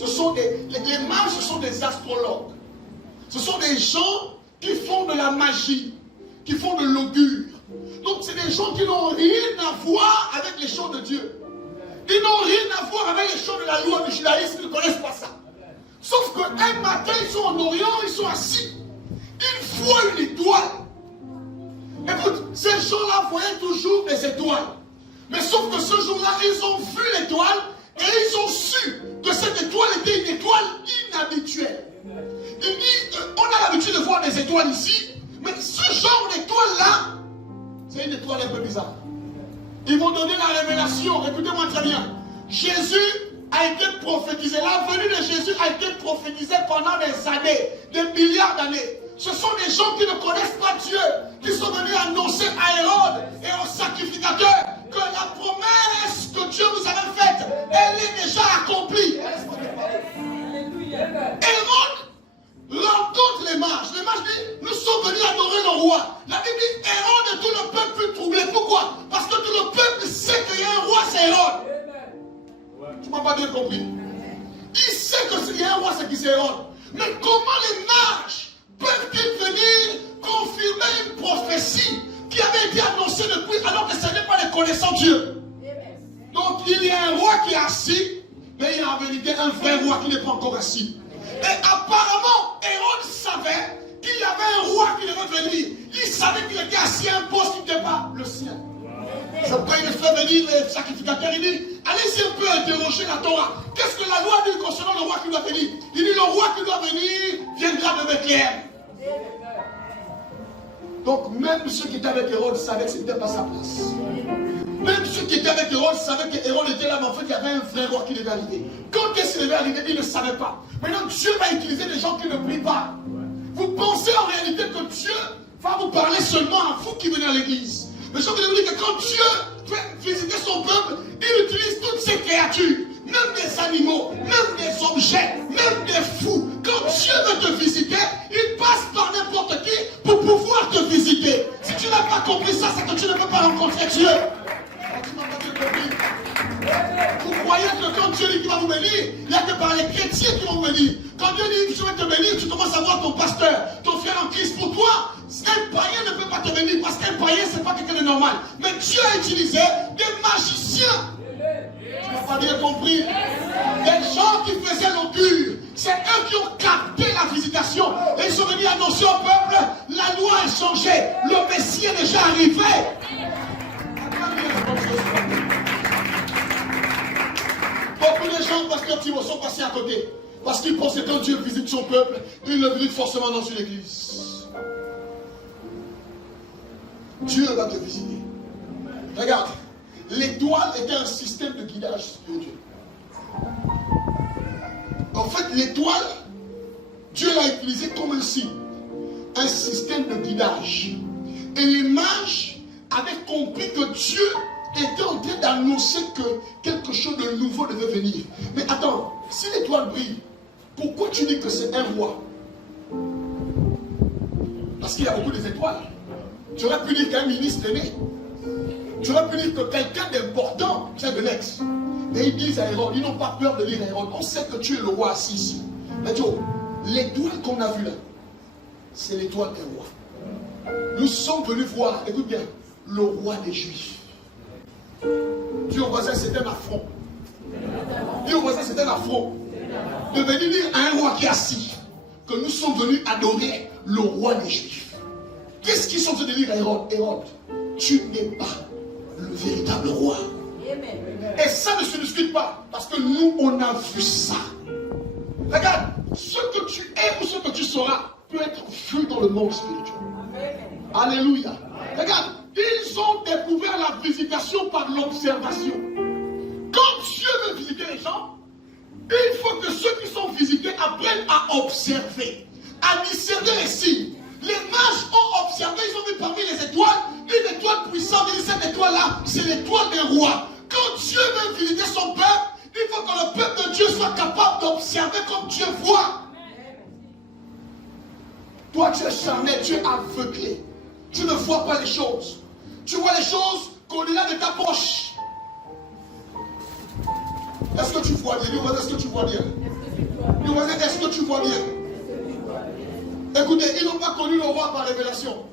Les mages, ce sont des astrologues. Ce sont des gens qui font de la magie, qui font de l'augure. Donc c'est des gens qui n'ont rien à voir avec les choses de Dieu. Ils n'ont rien à voir avec les choses de la loi du judaïsme, ils ne connaissent pas ça. Sauf qu'un matin, ils sont en Orient, ils sont assis. Ils voient une étoile. Écoute, ces gens-là voyaient toujours des étoiles. Mais sauf que ce jour-là, ils ont vu l'étoile et ils ont su que cette étoile était une étoile inhabituelle. Il dit, on a l'habitude de voir des étoiles ici, mais ce genre d'étoile-là, c'est une étoile un peu bizarre. Ils vont donner la révélation, écoutez-moi très bien. Jésus a été prophétisé, la venue de Jésus a été prophétisée pendant des années, des milliards d'années. Ce sont des gens qui ne connaissent pas Dieu, qui sont venus annoncer à Hérode et aux sacrificateurs que la promesse que Dieu vous avait faite, elle est déjà accomplie. Hérode rencontre les mages. Les mages disent, nous sommes venus adorer le roi. La Bible dit, Hérode et tout le peuple fut troublé. Pourquoi? Parce que tout le peuple sait qu'il y a un roi, c'est Hérode. Tu m'as pas bien compris. Il sait qu'il y a un roi, c'est qui, c'est Hérode. Mais comment les mages peuvent-ils venir confirmer une prophétie qui avait été annoncée depuis, alors que ce n'est pas les connaissants Dieu? Donc il y a un roi qui est assis, mais il y a en vérité un vrai roi qui n'est pas encore assis. Et apparemment, Hérode savait qu'il y avait un roi qui devait venir. Il savait qu'il était assis à un poste qui n'était pas le sien. C'est pourquoi il fait venir les sacrificateurs. Il dit, allez-y un peu interroger la Torah. Qu'est-ce que la loi dit concernant le roi qui doit venir? Il dit, le roi qui doit venir viendra de Bethléem. Donc même ceux qui étaient avec Hérode savaient que ce n'était pas sa place. Même ceux qui étaient avec Hérode savaient que Hérode était là, mais en fait il y avait un vrai roi qui devait arriver. Quand est-ce qu'il devait arriver, ils ne savaient pas. Maintenant Dieu va utiliser des gens qui ne prient pas. Vous pensez en réalité que Dieu va vous parler seulement à vous qui venez à l'église. Mais je veux vous dire que quand Dieu fait visiter son peuple, il utilise toutes ces créatures, même des animaux, même des objets, même des fous. Quand Dieu veut te visiter, il passe par n'importe qui pour pouvoir te visiter. Si tu n'as pas compris ça, c'est que tu ne peux pas rencontrer Dieu. Vous croyez que quand Dieu dit qu'il va vous bénir, il n'y a que par les chrétiens qui vont vous bénir. Quand Dieu dit que je vais te bénir, tu commences à voir ton pasteur, ton frère en Christ. Pour toi, un païen ne peut pas te bénir parce qu'un païen, ce n'est pas quelqu'un de normal. Mais Dieu a utilisé des magiciens. Tu n'as pas bien compris. Des gens qui faisaient l'augure. C'est eux qui ont capté la visitation. Et ils sont venus annoncer au peuple, la loi a changé. Le Messie est déjà arrivé. Beaucoup de gens, pasteur Thibaut, sont passés à côté. Parce qu'ils pensent que quand Dieu visite son peuple, il le visite forcément dans une église. Dieu va te visiter. Regarde, l'étoile était un système de guidage spirituel. En fait, l'étoile, Dieu l'a utilisé comme un signe, un système de guidage. Et les mages avaient compris que Dieu était en train d'annoncer que quelque chose de nouveau devait venir. Mais attends, si l'étoile brille, pourquoi tu dis que c'est un roi? Parce qu'il y a beaucoup d'étoiles. Tu aurais pu dire qu'un ministre est né. Tu aurais pu dire que quelqu'un d'important vient de l'ex. Mais ils disent à Hérode, ils n'ont pas peur de dire à Hérode, on sait que tu es le roi assis ici. Mais Dieu, l'étoile qu'on a vue là, c'est l'étoile des rois. Nous sommes venus voir, écoute bien, le roi des Juifs. Dis au voisin, c'est un affront. Dis au voisin, c'est un affront. De venir dire à un roi qui est assis que nous sommes venus adorer le roi des Juifs. Qu'est-ce qu'ils sont venus dire à Hérode? Hérode, tu n'es pas le véritable roi. Et ça ne se discute pas. Parce que nous, on a vu ça. Regarde, ce que tu es ou ce que tu seras peut être vu dans le monde spirituel. Alléluia. Regarde, ils ont découvert la visitation par l'observation. Quand Dieu veut visiter les gens, il faut que ceux qui sont visités apprennent à observer, à discerner les signes. Les mages ont observé, ils ont vu parmi les étoiles, une étoile puissante. Et cette étoile-là, c'est l'étoile des rois. Quand Dieu veut visiter son peuple, il faut que le peuple de Dieu soit capable d'observer comme Dieu voit. Toi, tu es charmé, tu es aveuglé. Tu ne vois pas les choses. Tu vois les choses qu'au-delà de ta poche. Est-ce que tu vois bien? Est-ce que tu vois bien? Le voisin, est-ce que tu vois bien? Écoutez, ils n'ont pas connu le roi par révélation.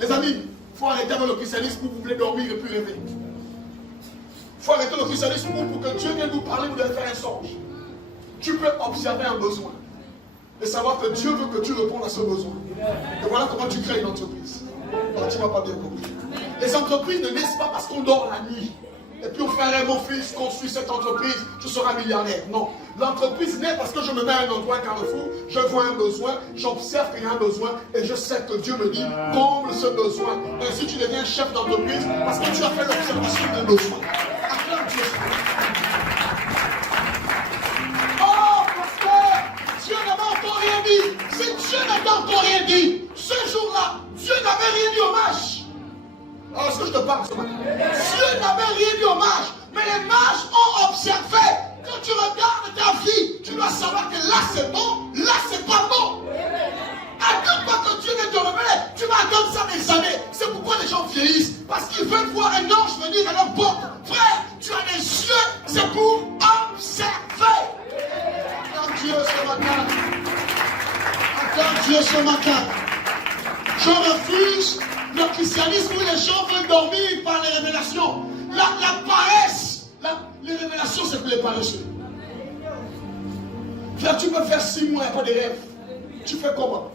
Les amis, il faut arrêter avec le christianisme où vous voulez dormir et puis rêver. Il faut arrêter le christianisme pour que Dieu vienne nous parler, vous devez faire un songe. Tu peux observer un besoin et savoir que Dieu veut que tu répondes à ce besoin. Et voilà comment tu crées une entreprise. Alors, tu ne m'as pas bien compris. Les entreprises ne naissent pas parce qu'on dort la nuit. Et puis on fait un rêve, mon fils, construis cette entreprise, tu seras millionnaire. Non. L'entreprise naît parce que je me mets à un endroit, un carrefour, je vois un besoin, j'observe qu'il y a un besoin et je sais que Dieu me dit, comble ce besoin. Et ainsi tu deviens chef d'entreprise parce que tu as fait l'observation d'un besoin. Acclame Dieu. Oh, parce que Dieu n'avait encore rien dit. Si Dieu n'avait encore rien dit, ce jour-là, Dieu n'avait rien dit aux mages. Alors, est-ce que je te parle ce matin? Dieu n'avait rien dit aux mages, mais les mages ont observé. Quand tu regardes ta vie, tu dois savoir que là c'est bon, là c'est pas bon. Attends pas que Dieu ne te révèle, tu vas attendre ça des années. C'est pourquoi les gens vieillissent, parce qu'ils veulent voir un ange venir à leur porte. Frère, tu as des yeux, c'est pour observer. Attends Dieu ce matin. Attends Dieu ce matin. Je refuse le christianisme où les gens veulent dormir par les révélations. La paresse, les révélations, c'est pour les paresseux. Frère, tu peux faire 6 mois, il n'y a pas de rêve. Tu fais comment?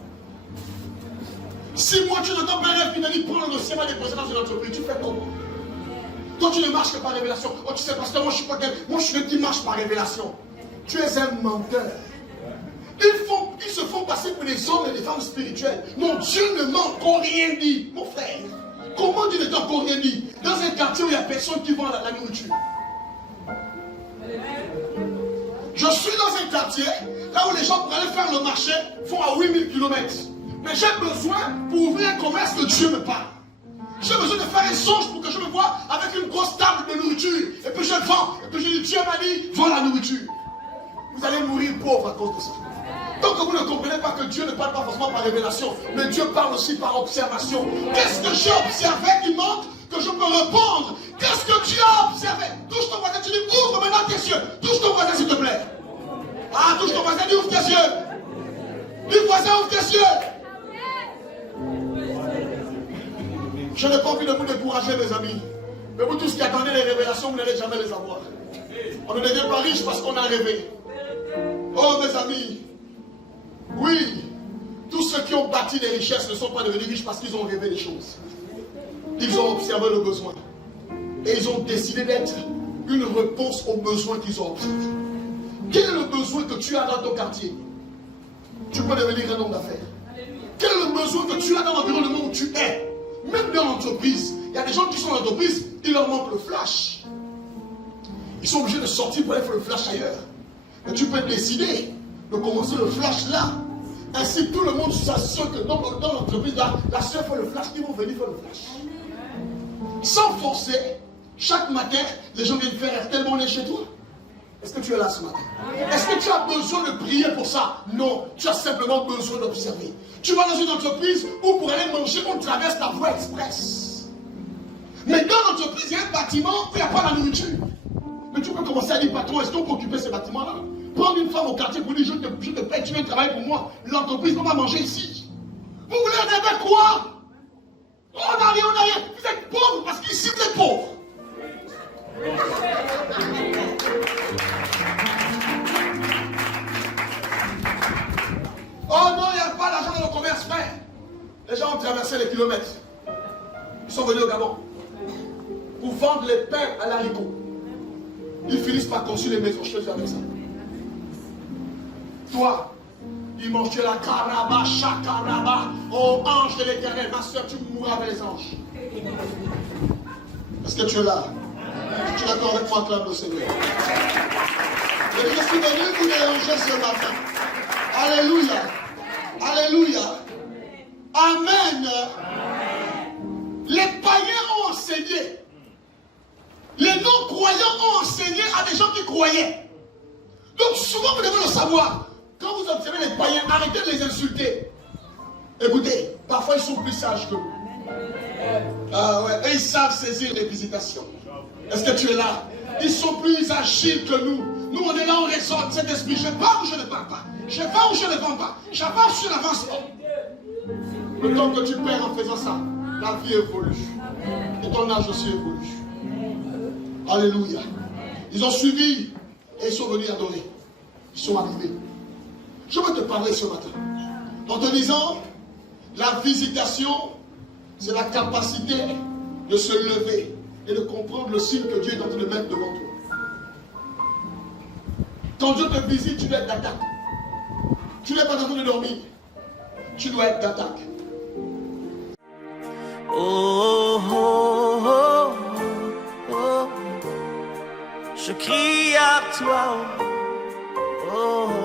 6 mois, tu n'entends pas un rêve, puis il dit prends le dossier, va déposer dans une entreprise. Tu fais comment? Toi, tu ne marches que par révélation. Oh, tu sais, pasteur, moi, je suis pas quelqu'un. Moi, je suis quelqu'un qui marche par révélation. Tu es un menteur. Ils se font passer pour des hommes et des femmes spirituelles. Non, Dieu ne m'a encore rien dit. Mon frère, comment Dieu ne t'a encore rien dit? Dans un quartier où il n'y a personne qui vend la nourriture. Je suis dans un quartier, là où les gens pour aller faire le marché font à 8000 km. Mais j'ai besoin pour ouvrir un commerce que Dieu me parle. J'ai besoin de faire un songe pour que je me voie avec une grosse table de nourriture. Et puis je vends. Et puis je dis, Dieu m'a dit, vends la nourriture. Vous allez mourir pauvre à cause de ça. Donc vous ne comprenez pas que Dieu ne parle pas forcément par révélation, mais Dieu parle aussi par observation. Qu'est-ce que j'ai observé qui manque que je peux répondre? Qu'est-ce que tu as observé? Touche ton voisin, tu dis ouvre maintenant tes yeux. Touche ton voisin s'il te plaît. Ah, touche ton voisin, dis ouvre tes yeux. Dis voisin, ouvre tes yeux. Je n'ai pas envie de vous décourager mes amis. Mais vous tous qui attendez les révélations, vous n'allez jamais les avoir. On ne devient pas riche parce qu'on a rêvé. Oh mes amis, oui, tous ceux qui ont bâti des richesses ne sont pas devenus riches parce qu'ils ont rêvé des choses. Ils ont observé le besoin. Et ils ont décidé d'être une réponse aux besoins qu'ils ont observés. Quel est le besoin que tu as dans ton quartier? Tu peux devenir un homme d'affaires. Quel est le besoin que tu as dans l'environnement où tu es? Même dans l'entreprise. Il y a des gens qui sont dans l'entreprise, il leur manque le flash. Ils sont obligés de sortir pour aller faire le flash ailleurs. Et tu peux décider de commencer le flash là. Ainsi, tout le monde s'assure que dans l'entreprise là, la seule fait le flash, ils vont venir faire le flash. Sans forcer, chaque matin, les gens viennent faire tellement on est chez toi. Est-ce que tu es là ce matin? Est-ce que tu as besoin de prier pour ça? Non, tu as simplement besoin d'observer. Tu vas dans une entreprise où pour aller manger, on traverse la voie express. Mais dans l'entreprise, il y a un bâtiment où il n'y a pas la nourriture. Mais tu peux commencer à dire, patron, est-ce qu'on peut occuper ce bâtiment-là? Prendre une femme au quartier pour dire, je te paye, tu viens travailler pour moi. L'entreprise, on va manger ici. Vous voulez rêver quoi? On n'a rien, on n'a rien. Vous êtes pauvres parce qu'ici, vous êtes pauvres. Oh non, il n'y a pas d'argent dans le commerce, frère. Les gens ont traversé les kilomètres. Ils sont venus au Gabon pour vendre les pains à l'haricot. Ils finissent par construire les maisons chez eux avec ça. Toi, dimanche, tu es la caraba, chacaraba. Oh, ange de l'éternel, ma soeur, tu mourras avec les anges. Est-ce que tu es là? Tu es d'accord avec moi, acclame le Seigneur. Et je suis venu vous déranger ce matin. Alléluia. Alléluia. Amen. Les païens ont enseigné. Les non-croyants ont enseigné à des gens qui croyaient. Donc souvent vous devez le savoir. Quand vous observez les païens, arrêtez de les insulter. Écoutez, parfois ils sont plus sages que vous. Ah ouais, et ils savent saisir les visitations. Est-ce que tu es là? Ils sont plus agiles que nous. Nous, on est là, on raisonne. Cet esprit, je pars ou je ne pars pas? Je vends ou je ne vends pas? J'avance ou je n'avance pas? Le temps que tu perds en faisant ça, la vie évolue. Et ton âge aussi évolue. Alléluia. Ils ont suivi et ils sont venus adorer. Ils sont arrivés. Je veux te parler ce matin. En te disant, la visitation, c'est la capacité de se lever et de comprendre le signe que Dieu est en train de mettre devant toi. Quand Dieu te visite, tu dois être d'attaque. Tu n'es pas en train de dormir. Tu dois être d'attaque. Oh, oh, oh, oh, je crie à toi. Oh, oh.